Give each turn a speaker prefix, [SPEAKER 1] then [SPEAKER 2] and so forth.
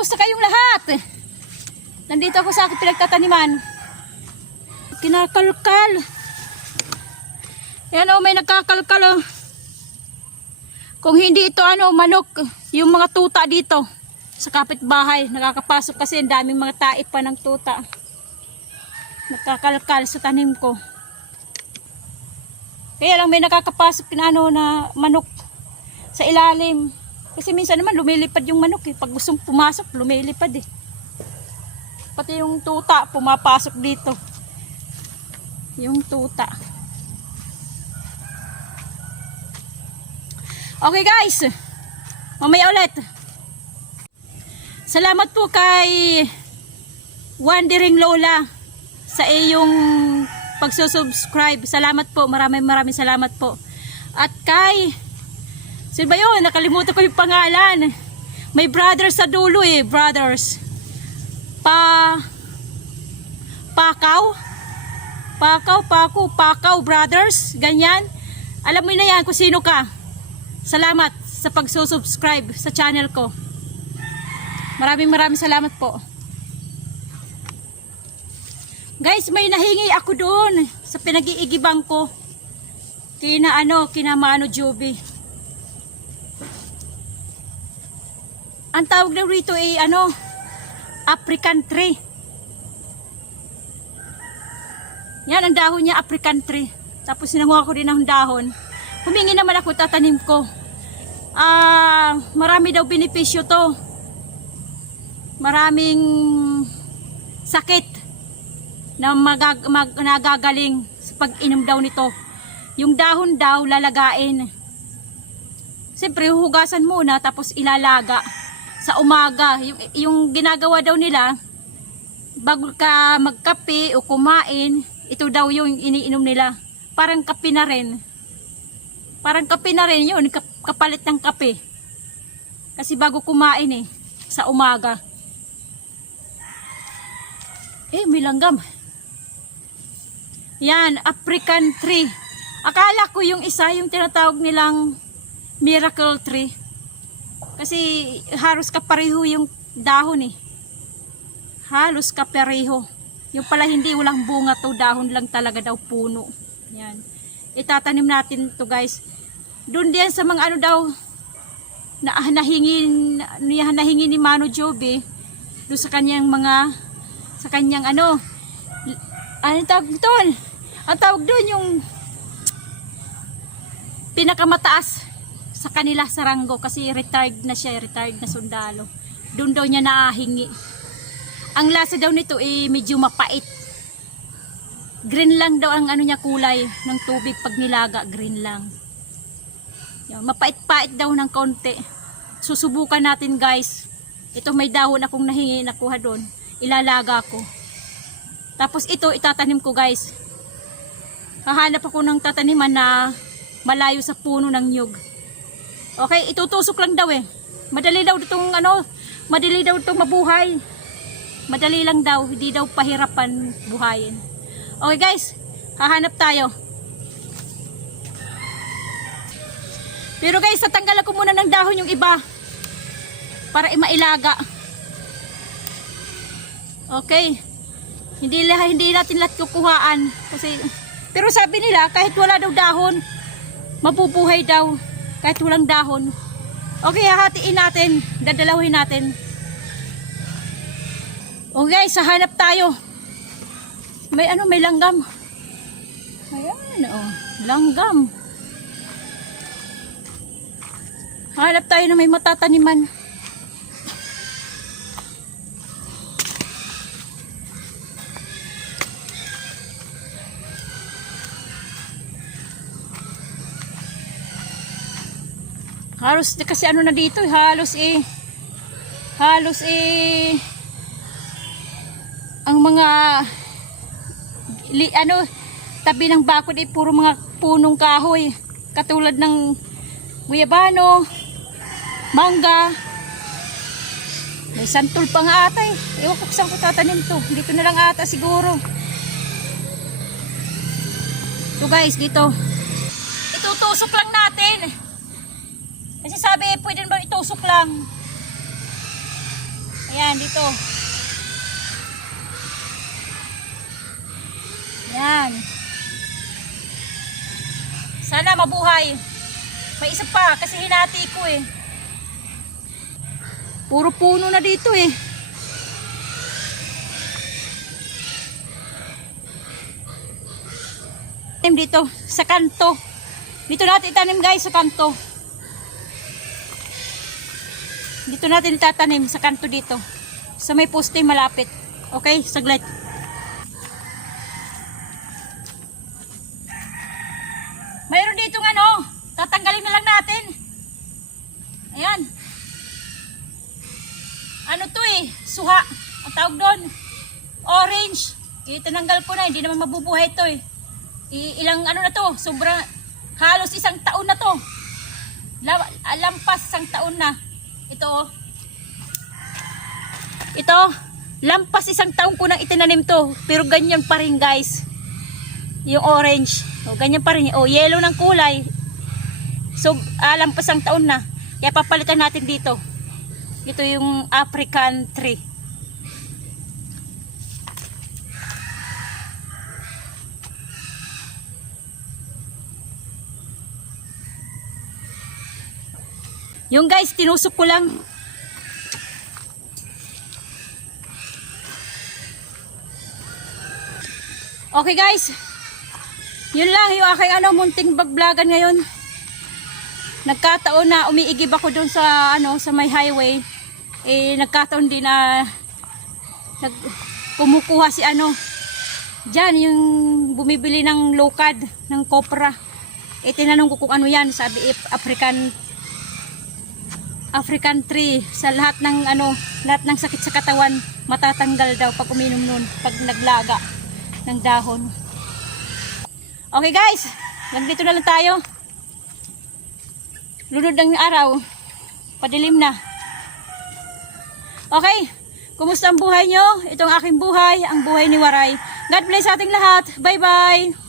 [SPEAKER 1] kamusta kayong lahat? Nandito ako sa aking pinagtataniman. Kinakalkal. Yan o, may nagkakalkal o. Kung hindi ito ano, manok, yung mga tuta dito sa kapitbahay, nakakapasok kasi ang daming mga taip pa ng tuta. Nagkakalkal sa tanim ko. Kaya lang may nakakapasok na ano na manok sa ilalim. Kasi minsan naman lumilipad yung manok eh. Pag gustong pumasok, lumilipad eh. Pati yung tuta pumapasok dito. Yung tuta. Okay guys. Mamaya ulit. Salamat po kay Wandering Lola sa iyong pagsusubscribe. Salamat po. Maraming maraming salamat po. At kay Sino ba yun? Nakalimutan ko yung pangalan. May brothers sa dulo eh. Brothers. Pa... Pakaw? Pakaw, Pako, Pakaw Brothers. Ganyan. Alam mo na yan kung sino ka. Salamat sa pagsusubscribe sa channel ko. Maraming maraming salamat po. Guys, may nahingi ako doon sa pinag-iigibang ko. Kina ano, kina Mano Joby. Ang tawag daw rito ay ano, African tree. Yan ang dahon niya, African tree. Tapos sinanguha ko rin ng dahon. Humingi naman ako, tatanim ko. Ah, marami daw benepisyo to. Maraming sakit na magag, mag, nagagaling sa pag-inom daw nito. Yung dahon daw lalagain. Siyempre, huhugasan muna tapos ilalaga sa umaga. Yung, yung ginagawa daw nila, bago ka magkape o kumain, ito daw yung iniinom nila. Parang kape na rin. Parang kape na rin yun, kap- kapalit ng kape. Kasi bago kumain eh, sa umaga. Eh, may langgam. Yan, African tree. Akala ko yung isa, yung tinatawag nilang miracle tree. Kasi halos kapareho yung dahon eh. Halos kapareho. Yung pala hindi walang bunga to, dahon lang talaga daw puno. Yan. Itatanim natin to guys. Doon din sa mga ano daw na nahingi, na, nahingi ni Mano Jobe doon sa kanyang mga sa kanyang ano ano tawag doon? Ang tawag doon yung pinakamataas sa kanila sa Ranggo kasi retired na siya, retired na sundalo. Doon daw niya nahingi. Ang lasa daw nito ay medyo mapait. Green lang daw ang ano niya kulay ng tubig pag nilaga, green lang. Mapait-pait daw ng konti. Susubukan natin guys. Ito may dahon akong nahingi nakuha doon. Ilalaga ko. Tapos ito itatanim ko guys. Hahanap ako ng tataniman na malayo sa puno ng nyug. Okay, itutusok lang daw eh. Madali daw itong ano, madali daw itong mabuhay. Madali lang daw, hindi daw pahirapan buhayin. Okay guys, hahanap tayo. Pero guys, tatanggalan ko muna ng dahon yung iba para mailaga. Okay. Hindi hindi natin lahat kukuhaan kasi pero sabi nila kahit wala daw dahon, mabubuhay daw kahit walang dahon. Okay, hahatiin natin, dadalawin natin. Okay, sa hanap tayo. May ano, may langgam. Ayan, oh, langgam. Hanap tayo na may matataniman. Halos kasi ano na dito, halos eh halos eh ang mga li, ano tabi ng bakod eh puro mga punong kahoy katulad ng guyabano, mangga. May santol pa nga ata eh. Ewan ko saan ko tatanim to. Dito na lang ata siguro. Ito guys, dito. Itutusok lang natin. Kasi sabi, pwede ba itusok lang? Ayan, dito. Ayan. Sana mabuhay. May isa pa kasi hinati ko eh. Puro puno na dito eh. Dito sa kanto. Dito natin itanim guys sa kanto. Dito natin itatanim sa kanto dito. Sa may poste malapit. Okay, saglit. Mayroon dito ano, tatanggalin na lang natin. Ayan. Ano to eh, suha. Ang tawag doon. Orange. Itinanggal ko na, hindi naman mabubuhay to eh. I- ilang ano na to, sobra, halos isang taon na to. La- lampas isang taon na. Ito. Ito, lampas isang taon ko nang itinanim to. Pero ganyan pa rin guys. Yung orange. O, ganyan pa rin. O, yellow ng kulay. So, ah, lampas ang taon na. Kaya papalitan natin dito. Ito yung African tree. Yung guys, tinusok ko lang. Okay guys. Yun lang yung aking ano, munting bagvlogan ngayon. Nagkataon na umiigib ako dun sa ano, sa may highway. Eh nagkataon din na nag kumukuha si ano Diyan yung bumibili ng lokad ng kopra. Eh tinanong ko kung ano yan, sabi eh, African African tree sa lahat ng ano, lahat ng sakit sa katawan matatanggal daw pag uminom nun, pag naglaga ng dahon. Okay guys, lang dito na lang tayo. Lunod ng araw. Padilim na. Okay, kumusta ang buhay nyo? Itong aking buhay, ang buhay ni Waray. God bless ating lahat. Bye-bye!